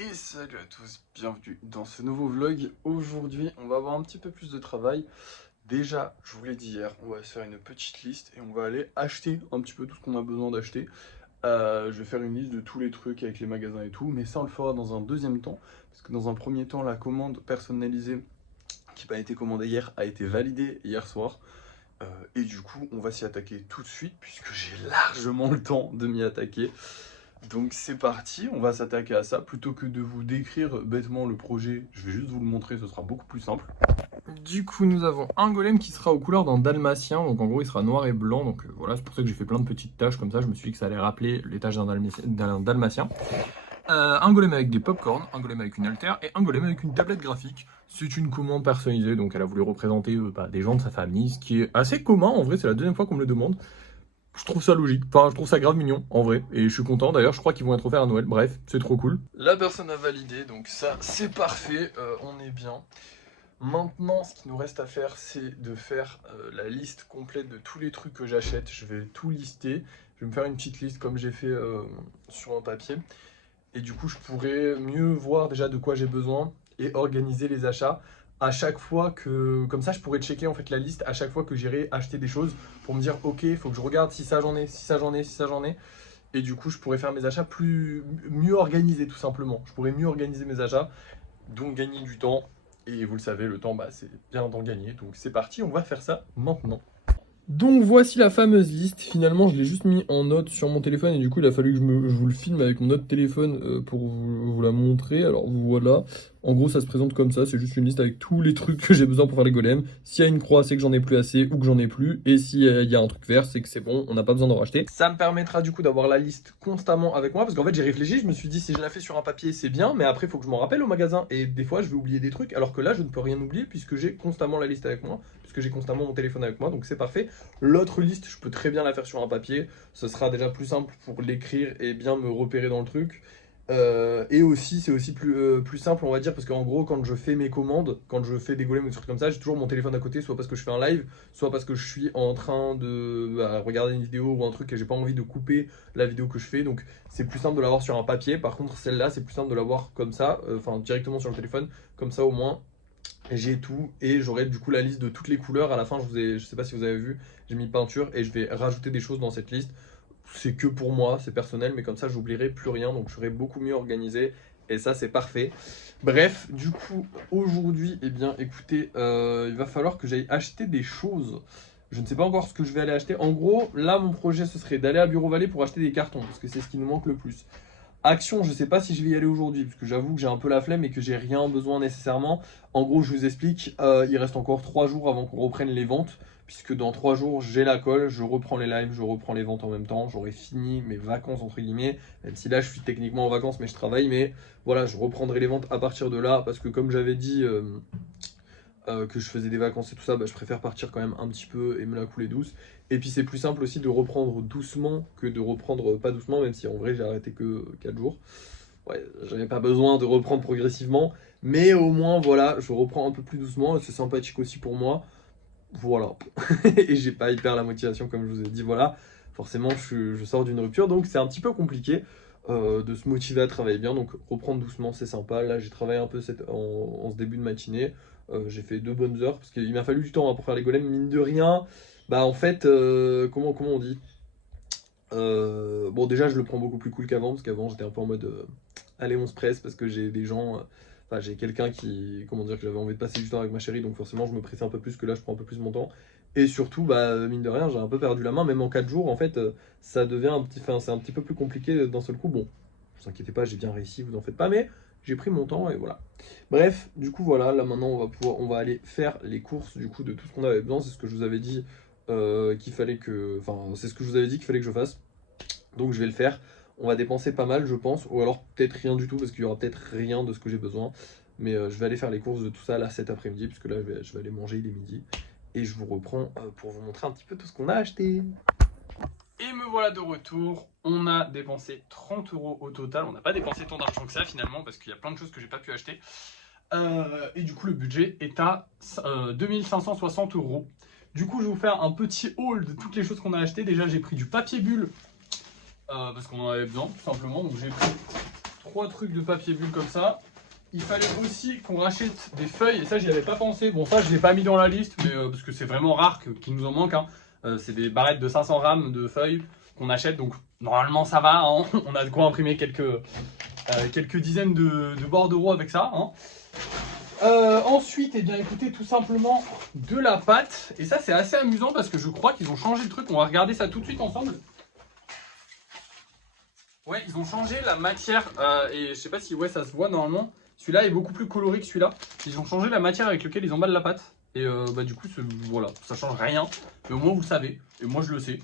Et salut à tous, bienvenue dans ce nouveau vlog. Aujourd'hui, on va avoir un petit peu plus de travail. Déjà, je vous l'ai dit hier, on va se faire une petite liste et on va aller acheter un petit peu tout ce qu'on a besoin d'acheter. Je vais faire une liste de tous les trucs avec les magasins et tout, mais ça on le fera dans un deuxième temps. Parce que dans un premier temps, la commande personnalisée qui m'a été commandée hier a été validée hier soir. Et du coup, on va s'y attaquer tout de suite puisque j'ai largement le temps de m'y attaquer. Donc c'est parti, on va s'attaquer à ça. Plutôt que de vous décrire bêtement le projet, je vais juste vous le montrer, ce sera beaucoup plus simple. Du coup, nous avons un golem qui sera aux couleurs d'un dalmatien, donc en gros il sera noir et blanc, donc voilà, c'est pour ça que j'ai fait plein de petites taches comme ça, je me suis dit que ça allait rappeler les taches d'un dalmatien. Un golem avec des popcorn, un golem avec une haltère et un golem avec une tablette graphique. C'est une commande personnalisée, donc elle a voulu représenter des gens de sa famille, ce qui est assez commun, en vrai c'est la deuxième fois qu'on me le demande. Je trouve ça logique, enfin je trouve ça grave mignon en vrai, et je suis content d'ailleurs, je crois qu'ils vont être offerts à Noël, bref, c'est trop cool. La personne a validé, donc ça c'est parfait, on est bien. Maintenant ce qui nous reste à faire c'est de faire la liste complète de tous les trucs que j'achète, je vais tout lister, je vais me faire une petite liste comme j'ai fait sur un papier, et du coup je pourrais mieux voir déjà de quoi j'ai besoin et organiser les achats à chaque fois que, comme ça je pourrais checker en fait la liste à chaque fois que j'irai acheter des choses pour me dire ok, il faut que je regarde si ça j'en ai, si ça j'en ai, si ça j'en ai, et du coup je pourrais faire mes achats mieux organisés tout simplement, je pourrais mieux organiser mes achats, donc gagner du temps, et vous le savez le temps c'est bien d'en gagner, donc c'est parti, on va faire ça maintenant. Donc voici la fameuse liste, finalement je l'ai juste mis en note sur mon téléphone et du coup il a fallu que je vous le filme avec mon autre téléphone pour vous la montrer. Alors voilà, en gros ça se présente comme ça, c'est juste une liste avec tous les trucs que j'ai besoin pour faire les golems. S'il y a une croix c'est que j'en ai plus assez ou que j'en ai plus, et s'il y a un truc vert c'est que c'est bon, on n'a pas besoin d'en racheter. Ça me permettra du coup d'avoir la liste constamment avec moi parce qu'en fait j'ai réfléchi, je me suis dit si je la fais sur un papier c'est bien, mais après il faut que je m'en rappelle au magasin et des fois je vais oublier des trucs alors que là je ne peux rien oublier puisque j'ai constamment la liste avec moi, puisque j'ai constamment mon téléphone avec moi, donc c'est parfait. L'autre liste, je peux très bien la faire sur un papier. Ce sera déjà plus simple pour l'écrire et bien me repérer dans le truc. Et aussi, c'est aussi plus simple, on va dire, parce qu'en gros, quand je fais mes commandes, quand je fais des golems ou des trucs comme ça, j'ai toujours mon téléphone à côté, soit parce que je fais un live, soit parce que je suis en train de regarder une vidéo ou un truc et j'ai pas envie de couper la vidéo que je fais. Donc, c'est plus simple de l'avoir sur un papier. Par contre, celle-là, c'est plus simple de l'avoir comme ça, enfin, directement sur le téléphone. Comme ça, au moins, j'ai tout et j'aurai du coup la liste de toutes les couleurs. À la fin, je sais pas si vous avez vu, j'ai mis peinture et je vais rajouter des choses dans cette liste. C'est que pour moi, c'est personnel, mais comme ça, j'oublierai plus rien, donc je serai beaucoup mieux organisé. Et ça, c'est parfait. Bref, du coup, aujourd'hui, eh bien, écoutez, il va falloir que j'aille acheter des choses. Je ne sais pas encore ce que je vais aller acheter. En gros, là, mon projet, ce serait d'aller à Bureau Vallée pour acheter des cartons, parce que c'est ce qui nous manque le plus. Action, je sais pas si je vais y aller aujourd'hui, parce que j'avoue que j'ai un peu la flemme et que j'ai rien besoin nécessairement. En gros, je vous explique, il reste encore 3 jours avant qu'on reprenne les ventes, puisque dans 3 jours, j'ai la colle, je reprends les lives, je reprends les ventes en même temps, j'aurai fini mes vacances entre guillemets, même si là je suis techniquement en vacances mais je travaille, mais voilà, je reprendrai les ventes à partir de là, parce que comme j'avais dit que je faisais des vacances et tout ça, je préfère partir quand même un petit peu et me la couler douce. Et puis c'est plus simple aussi de reprendre doucement que de reprendre pas doucement, même si en vrai j'ai arrêté que 4 jours. Ouais, j'avais pas besoin de reprendre progressivement, mais au moins voilà, je reprends un peu plus doucement et c'est sympathique aussi pour moi. Voilà. Et j'ai pas hyper la motivation comme je vous ai dit, voilà. Forcément, je sors d'une rupture, donc c'est un petit peu compliqué de se motiver à travailler bien. Donc reprendre doucement, c'est sympa. Là, j'ai travaillé un peu en ce début de matinée. J'ai fait 2 bonnes heures parce qu'il m'a fallu du temps pour faire les golems, mine de rien. Bah en fait, comment on dit bon, déjà, je le prends beaucoup plus cool qu'avant, parce qu'avant, j'étais un peu en mode allez, on se presse, parce que j'ai des gens. Enfin, j'ai quelqu'un qui. Comment dire, que j'avais envie de passer du temps avec ma chérie, donc forcément, je me pressais un peu plus que là, je prends un peu plus mon temps. Et surtout, mine de rien, j'ai un peu perdu la main, même en 4 jours, en fait, ça devient un petit. Enfin, c'est un petit peu plus compliqué d'un seul coup. Bon, ne vous inquiétez pas, j'ai bien réussi, vous en faites pas, mais j'ai pris mon temps et voilà. Bref, du coup, voilà, là maintenant, on va aller faire les courses du coup de tout ce qu'on avait besoin. C'est ce que je vous avais dit qu'il fallait que. Enfin, c'est ce que je vous avais dit qu'il fallait que je fasse. Donc je vais le faire. On va dépenser pas mal, je pense, ou alors peut-être rien du tout, parce qu'il y aura peut-être rien de ce que j'ai besoin. Mais je vais aller faire les courses de tout ça là cet après-midi, puisque là je vais aller manger, il est midi. Et je vous reprends pour vous montrer un petit peu tout ce qu'on a acheté. Et me voilà de retour. On a dépensé 30 euros au total. On n'a pas dépensé tant d'argent que ça finalement, parce qu'il y a plein de choses que j'ai pas pu acheter. Et du coup, le budget est à 2560 euros. Du coup, je vais vous faire un petit haul de toutes les choses qu'on a achetées. Déjà, j'ai pris du papier bulle parce qu'on en avait besoin tout simplement. Donc j'ai pris 3 trucs de papier bulle comme ça. Il fallait aussi qu'on rachète des feuilles, et ça j'y avais pas pensé. Bon, ça je l'ai pas mis dans la liste, mais parce que c'est vraiment rare qu'il nous en manque. Hein. C'est des barrettes de 500 grammes de feuilles qu'on achète, donc normalement ça va. Hein. On a de quoi imprimer quelques dizaines de bordereaux avec ça. Hein. Ensuite, eh bien, écoutez, tout simplement de la pâte. Et ça, c'est assez amusant parce que je crois qu'ils ont changé le truc. On va regarder ça tout de suite ensemble. Ouais, ils ont changé la matière. Et je sais pas si ça se voit normalement. Celui-là est beaucoup plus coloré que celui-là. Ils ont changé la matière avec laquelle ils emballent la pâte. Et du coup, voilà, ça change rien. Mais au moins, vous le savez. Et moi, je le sais.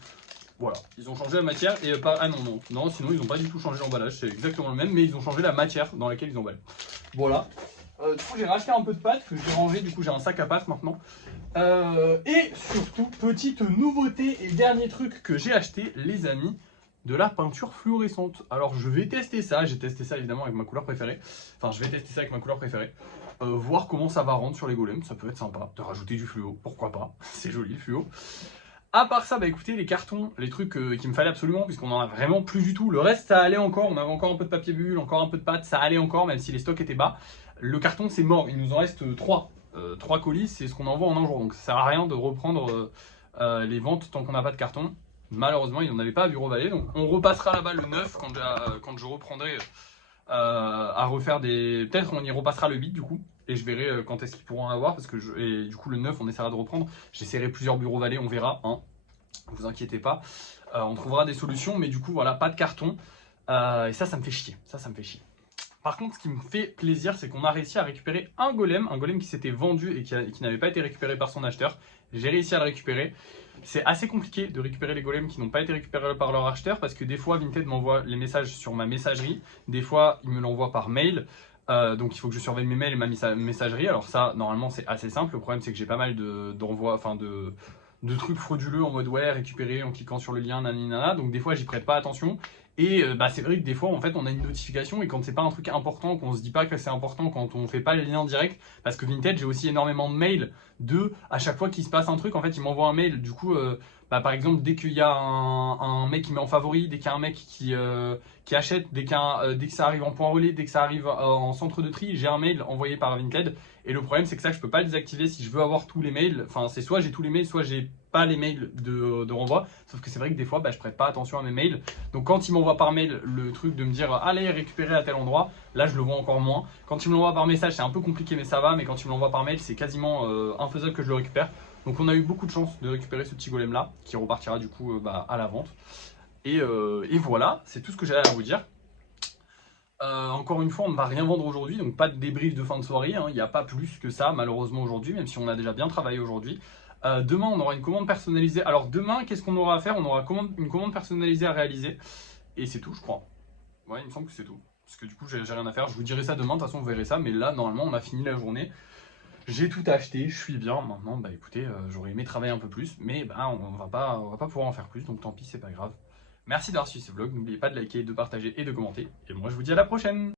Voilà, ils ont changé la matière et pas... Ah non, sinon ils n'ont pas du tout changé l'emballage, c'est exactement le même, mais ils ont changé la matière dans laquelle ils emballent. Voilà. Du coup, j'ai racheté un peu de pâte que j'ai rangé, du coup j'ai un sac à pâte maintenant. Et surtout, petite nouveauté et dernier truc que j'ai acheté, les amis, de la peinture fluorescente. Alors je vais tester ça, j'ai testé ça évidemment avec ma couleur préférée. Enfin, je vais tester ça avec ma couleur préférée. Voir comment ça va rendre sur les golems, ça peut être sympa de rajouter du fluo, pourquoi pas, c'est joli le fluo. À part ça, bah écoutez, les cartons, les trucs qu'il me fallait absolument, puisqu'on en a vraiment plus du tout. Le reste, ça allait encore, on avait encore un peu de papier bulle, encore un peu de pâte, ça allait encore, même si les stocks étaient bas. Le carton, c'est mort, il nous en reste 3. 3 colis, c'est ce qu'on envoie en un jour, donc ça sert à rien de reprendre les ventes tant qu'on n'a pas de carton. Malheureusement, il n'y en avait pas à Bureau Vallée, donc on repassera là-bas le 9 quand je reprendrai à refaire des... Peut-être on y repassera le 8 du coup. Et je verrai quand est-ce qu'ils pourront en avoir. Parce que et du coup, le 9, on essaiera de reprendre. J'essaierai plusieurs bureaux Vallée, on verra. Hein. Ne vous inquiétez pas. On trouvera des solutions. Mais du coup, voilà, pas de carton. Et ça me fait chier. Ça me fait chier. Par contre, ce qui me fait plaisir, c'est qu'on a réussi à récupérer un golem qui s'était vendu et qui n'avait pas été récupéré par son acheteur. J'ai réussi à le récupérer. C'est assez compliqué de récupérer les golems qui n'ont pas été récupérés par leur acheteur parce que des fois, Vinted m'envoie les messages sur ma messagerie. Des fois, il me l'envoie par mail. Donc il faut que je surveille mes mails et ma messagerie. Alors ça, normalement, c'est assez simple. Le problème, c'est que j'ai pas mal de trucs frauduleux en mode ouais, récupérer en cliquant sur le lien, naninana. Donc des fois, j'y prête pas attention. Et c'est vrai que des fois, en fait, on a une notification et quand c'est pas un truc important, qu'on se dit pas que c'est important, quand on fait pas les liens directs, parce que Vinted, j'ai aussi énormément de mails à chaque fois qu'il se passe un truc, en fait, ils m'envoient un mail. Du coup, par exemple, dès qu'il y a un mec qui met en favori, dès qu'il y a un mec qui achète, dès que ça arrive en point relais, dès que ça arrive en centre de tri, j'ai un mail envoyé par Vinted. Et le problème, c'est que ça, je peux pas le désactiver si je veux avoir tous les mails. Enfin, c'est soit j'ai tous les mails, soit j'ai pas les mails de renvoi. Sauf que c'est vrai que des fois, je prête pas attention à mes mails. Donc quand il m'envoie par mail le truc de me dire allez récupérer à tel endroit, là je le vois encore moins. Quand il me l'envoie par message, c'est un peu compliqué mais ça va. Mais quand il me l'envoie par mail, c'est quasiment infaisable que je le récupère. Donc on a eu beaucoup de chance de récupérer ce petit golem là, qui repartira du coup à la vente. Et voilà, c'est tout ce que j'avais à vous dire. Encore une fois, on ne va rien vendre aujourd'hui, donc pas de débrief de fin de soirée. Il n'y a pas plus que ça, malheureusement, aujourd'hui, même si on a déjà bien travaillé aujourd'hui. Demain, on aura une commande personnalisée. Alors, demain, qu'est-ce qu'on aura à faire? On aura une commande personnalisée à réaliser. Et c'est tout, je crois. Ouais, il me semble que c'est tout. Parce que du coup, j'ai rien à faire. Je vous dirai ça demain, de toute façon, vous verrez ça. Mais là, normalement, on a fini la journée. J'ai tout acheté, je suis bien. Maintenant, écoutez, j'aurais aimé travailler un peu plus. Mais on va pas pouvoir en faire plus, donc tant pis, c'est pas grave. Merci d'avoir suivi ce vlog. N'oubliez pas de liker, de partager et de commenter. Et moi, je vous dis à la prochaine!